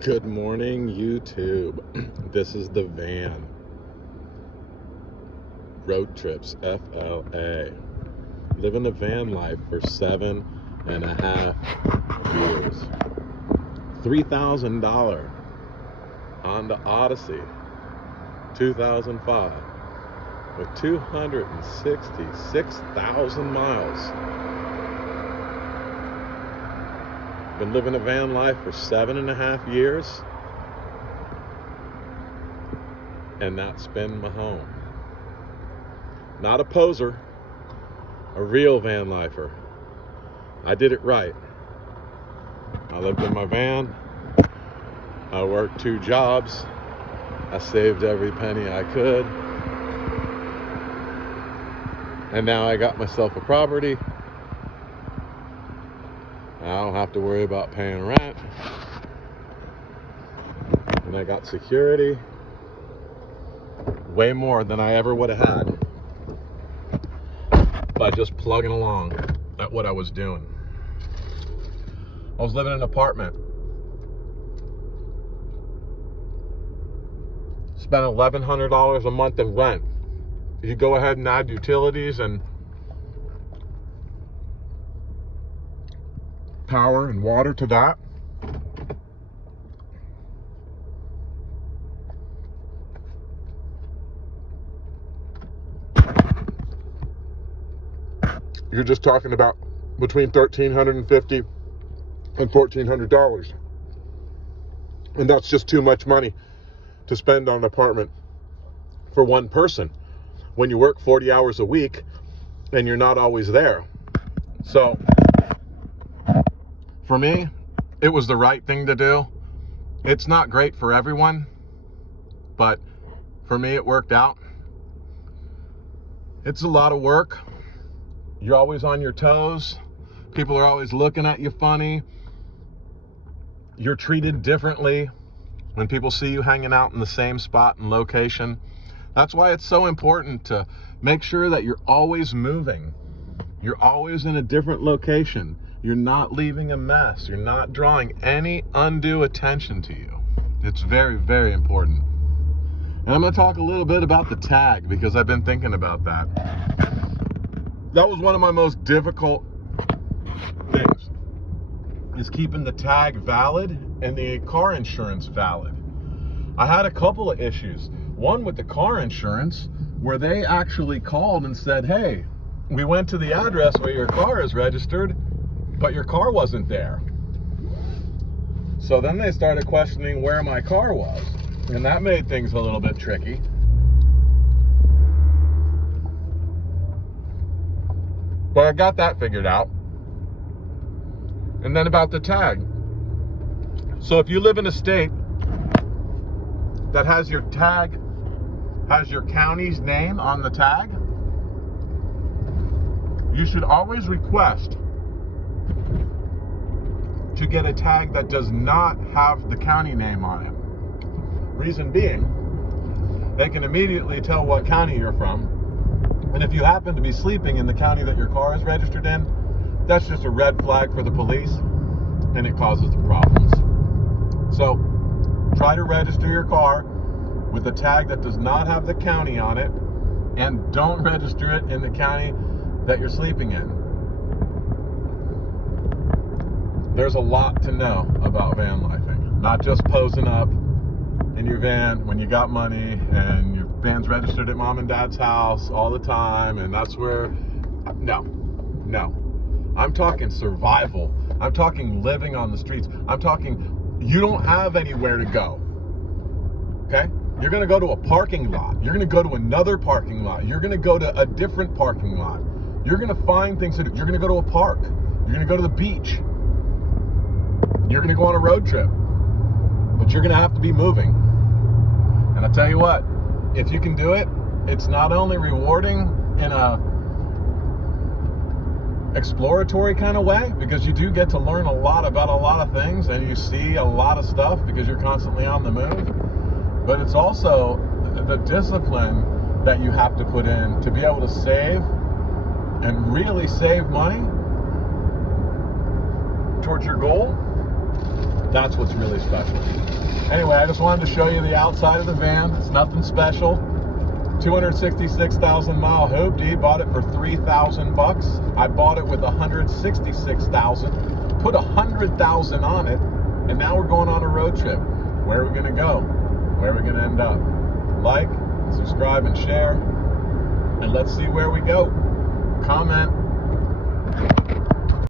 Good morning, YouTube. This is the van. Road Trips FLA. Living a van life for 7.5 years. $3,000 Honda Odyssey 2005 with 266,000 miles. Been living a van life for 7.5 years, and that's been my home. Not a poser, a real van lifer. I did it right. I lived in my van. I worked 2 jobs. I saved every penny I could. And now I got myself a property. I don't have to worry about paying rent. And I got security. Way more than I ever would have had by just plugging along at what I was doing. I was living in an apartment. Spent $1,100 a month in rent. You go ahead and add utilities and power and water to that. You're just talking about between $1,350 and $1,400. And that's just too much money to spend on an apartment for one person when you work 40 hours a week and you're not always there. So for me, it was the right thing to do. It's not great for everyone, but for me, it worked out. It's a lot of work. You're always on your toes. People are always looking at you funny. You're treated differently when people see you hanging out in the same spot and location. That's why it's so important to make sure that you're always moving. You're always in a different location. You're not leaving a mess. You're not drawing any undue attention to you. It's very, very important. And I'm going to talk a little bit about the tag because I've been thinking about that. That was one of my most difficult things, is keeping the tag valid and the car insurance valid. I had a couple of issues. One with the car insurance, where they actually called and said, hey, we went to the address where your car is registered, but your car wasn't there. So then they started questioning where my car was, and that made things a little bit tricky. But I got that figured out. And then about the tag. So if you live in a state that has your tag, has your county's name on the tag, you should always request to get a tag that does not have the county name on it. Reason being, they can immediately tell what county you're from. And if you happen to be sleeping in the county that your car is registered in, that's just a red flag for the police, and it causes the problems. So try to register your car with a tag that does not have the county on it, and don't register it in the county that you're sleeping in. There's a lot to know about van lifing, not just posing up in your van when you got money and your van's registered at mom and dad's house all the time, and that's where, no. I'm talking survival. I'm talking living on the streets. I'm talking you don't have anywhere to go, okay? You're gonna go to a parking lot. You're gonna go to another parking lot. You're gonna go to a different parking lot. You're gonna find things to do. You're gonna go to a park. You're gonna go to the beach. You're gonna go on a road trip. But you're gonna have to be moving. And I tell you what, if you can do it, it's not only rewarding in a exploratory kind of way, because you do get to learn a lot about a lot of things and you see a lot of stuff because you're constantly on the move, but it's also the discipline that you have to put in to be able to save and really save money towards your goal. That's what's really special. Anyway, I just wanted to show you the outside of the van. It's nothing special. 266,000 mile Hoopty, bought it for $3,000. I bought it with 166,000, put 100,000 on it, and now we're going on a road trip. Where are we gonna go? Where are we gonna end up? Like, subscribe, and share, and let's see where we go. Comment.